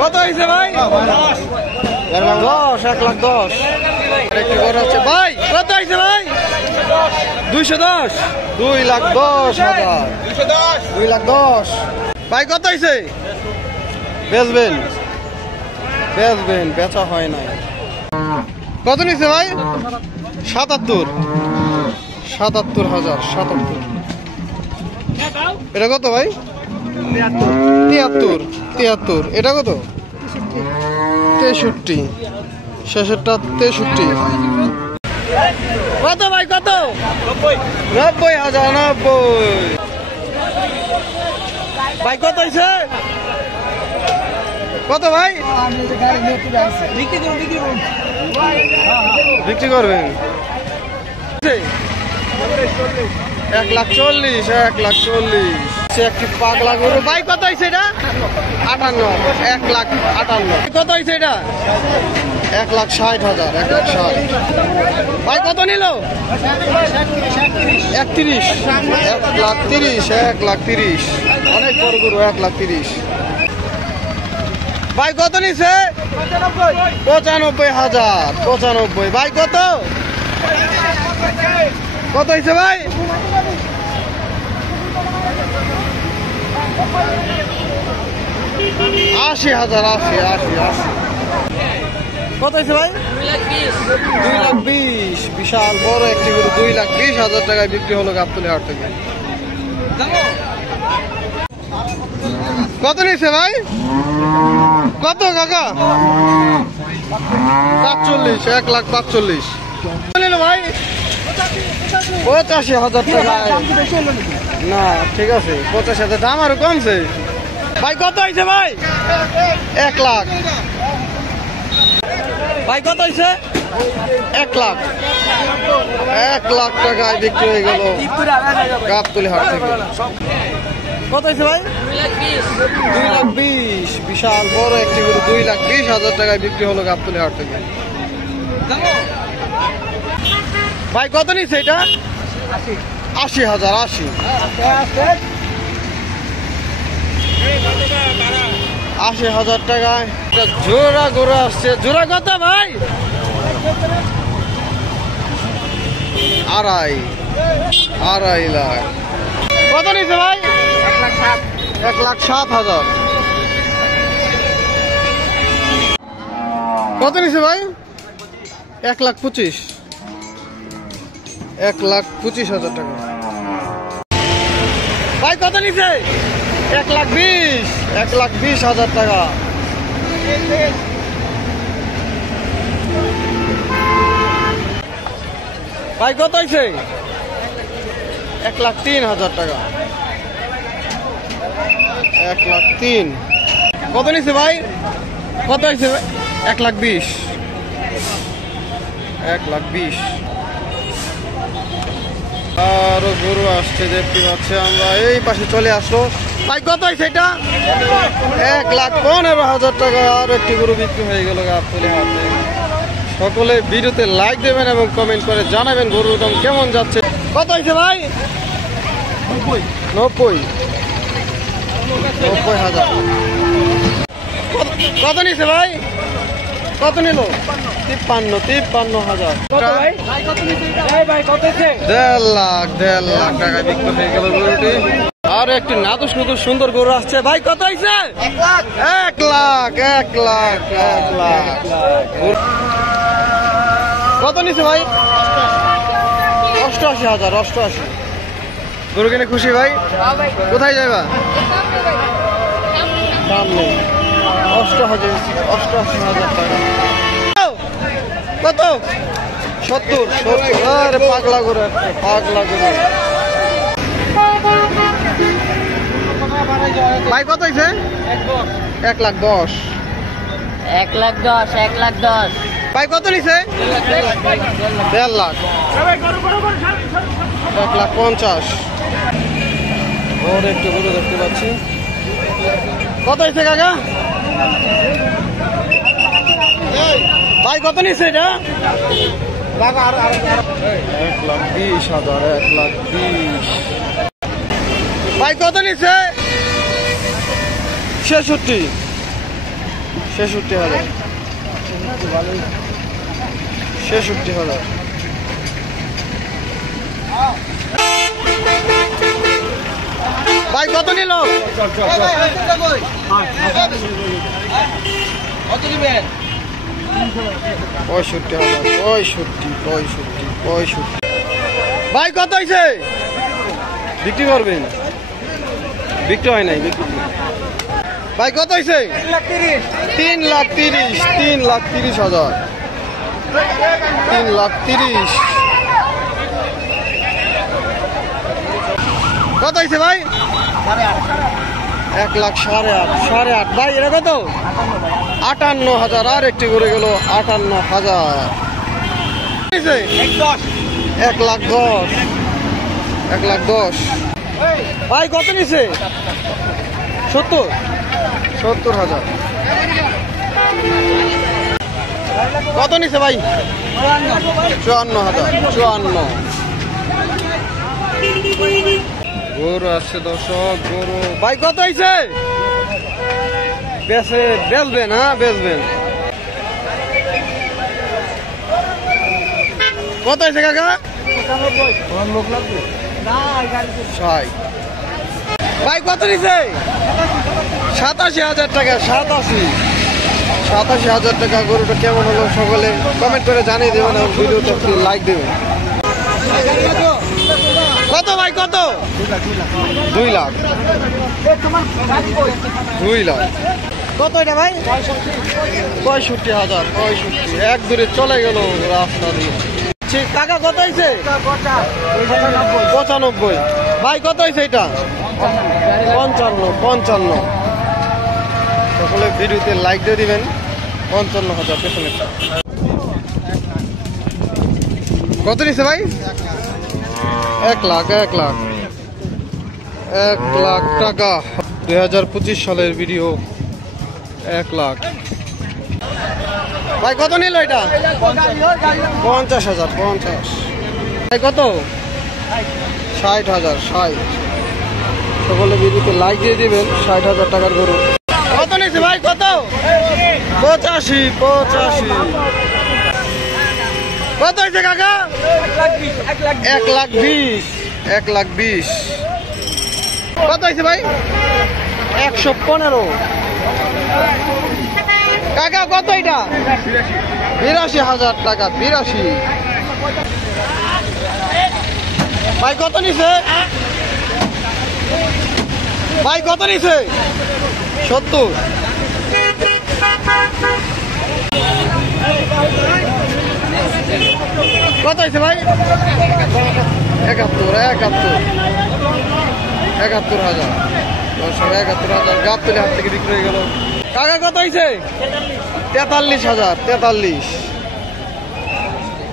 কত হয়েছে ভাই? 10, 1,10,000। আরেকটি গরু আছে ভাই, কত হয়েছে ভাই? 210, 2,10,000। 2,10,000 ভাই, কত হয়েছে? বেচবেন? বেচা হয় নাই। কত নিচ্ছে ভাই? 77,000। 77। এটা কত ভাই? 73। এটা কত? 63। শেষেরটা 63। কত ভাই, কত? 90,000। 90 ভাই, কত হয়েছে? কত ভাই? বিক্রি করবেন? 1,40,000। 1,40,000 একটি পাগলা গরু ভাই। কত হয়েছে এটা? 58। 1,58,000। কত হয়েছে এটা? 1,60,000। 1,60,000 ভাই। কত নিল? 31। 1,30,000। 1,30,000 অনেক বড় গরু। 1,30,000 ভাই। কত নিছে? 95,000। 95 ভাই। কত হয়েছে ভাই? 80,000। 80। কত হয়েছে ভাই? 2,20,000। বিশাল বড় একটি গরু 2,20,000 টাকায় বিক্রি হলো গাবতলী হাট থেকে। কত নিচ্ছে ভাই? কত কাকা? 45। 1,45,000 নিল ভাই। 85,000 টাকা না, ঠিক আছে। 85,000 দাম আরো কমছে ভাই। কত হয়েছে ভাই? 1 লাখ ভাই। কত হয়েছে? 1 লাখ। 1 লাখ টাকায় বিক্রি হয়ে গেল গাবতলী হাট থেকে। কত হয়েছে ভাই? 2,20,000 বিশাল বড় একটি গরু 2,20,000 টাকায় বিক্রি হলো গাবতলী হাট থেকে। ভাই, কত নিচ্ছে এটা? 80,000। 80,000 টাকায় জোড়া গরু আসছে। জোড়া কত ভাই? 2.5 লাখ। কত নিচ্ছে ভাই? 1,07,000। কত নিচ্ছে ভাই? 1,25,000। 1,25,000 টাকা ভাই। কত নিচ্ছে? 1,20,000। 1,20,000 টাকা ভাই। কত হয়েছে? 1,03,000 টাকা। 1,03,000 কত নিচ্ছে ভাই? কত হয়েছে? 1,20,000। 1,20,000 আরো গরু আসছে দেখতে পাচ্ছি আমরা। এই পাশে চলে আসলো ভাই। কত হয়েছে এটা? 1,15,000 টাকা। আর একটি গরু বিক্রি হয়ে গেল গাবতলী হাটে। সকলে ভিডিওতে লাইক দেবেন এবং কমেন্ট করে জানাবেন গরুর দাম কেমন যাচ্ছে। কত হয়েছে ভাই? 90,000। কত নিছে ভাই? কত নিল? 53,000। 1.5 লাখ টাকা বিক্রি হয়ে গেল গরুটি। আর একটি নাদুস নুদুস সুন্দর গরু আসছে ভাই। কত হয়েছে? 1 লাখ। কত নিছে ভাই? 88,000। 88 গরু কিনে খুশি ভাই? কোথায় যাবা? সামনে। 88,000 টাকা। কত? 70। আরে পাগলা গরু। ভাই কত হয়েছে? 1,10,000। 1,10,000 ভাই কত নিছে? 1.5 লাখ। 1,50,000 ওর একটু গরু দেখতে পাচ্ছি। কত হয়েছে কাকা? ভাই কত নিচ্ছে এটা? 1,20,000। 1,20,000 ভাই কত নিচ্ছে? 66। 66,000 66,000। ভাই কত নিল? 65,000 ভাই কত হয়েছে? বিক্রি করবেন? বিক্রি হয় নাই। বিক্রি ভাই কত হয়েছে? 3,30,000 3,30,000 3,30,000 কত হয়েছে ভাই? 1,08,000 ভাই এটা কত? 58,000 আর একটি করে গেল 58,000 1,10,000 ভাই কত নিছে? 70,000 কত নিছে ভাই? 54,000 গরু আছে দর্শক। গরু ভাই কত হয়েছে? বেচবেন? হ্যাঁ বেচবেন। কত হয়েছে কাকা? 60 ভাই কত নিছে? 87,000 টাকা। 87,000 টাকা। গরুটা কেমন হলো সকলে কমেন্ট করে জানিয়ে দেবেন এবং ভিডিওতে একটি লাইক দেবেন। কত ভাই কত? 2 লাখ। কত এটা ভাই? 65,000 এক দূরে চলে গেল রাস্তা দিয়ে। টাকা কত হয়েছে? 95 ভাই কত হয়েছে এটা? 55 সকলে ভিডিওতে লাইক দিয়ে দিবেন। 55,000 পেছনে। কত নিচ্ছে ভাই? 1 লাখ টাকা। 2025 সালের ভিডিও। 1 লাখ ভাই কত নিল এটা? 50,000 ভাই কত? 60,000 সকলে ভিডিওতে লাইক দিয়ে দিবেন। 60,000 টাকার গরু। কত নিচ্ছে ভাই? কত? 85 কত হয়েছে কাকা? 1,20,000 কত হয়েছে ভাই? 115 কাকা কত এটা? 82,000 টাকা। 82 ভাই কত নিছে? ভাই কত নিছে? 70 কত হয়েছে ভাই? 71,000 গাবতলী হাট থেকে বিক্রি হয়ে গেল। কাকা কত হয়েছে? 43,000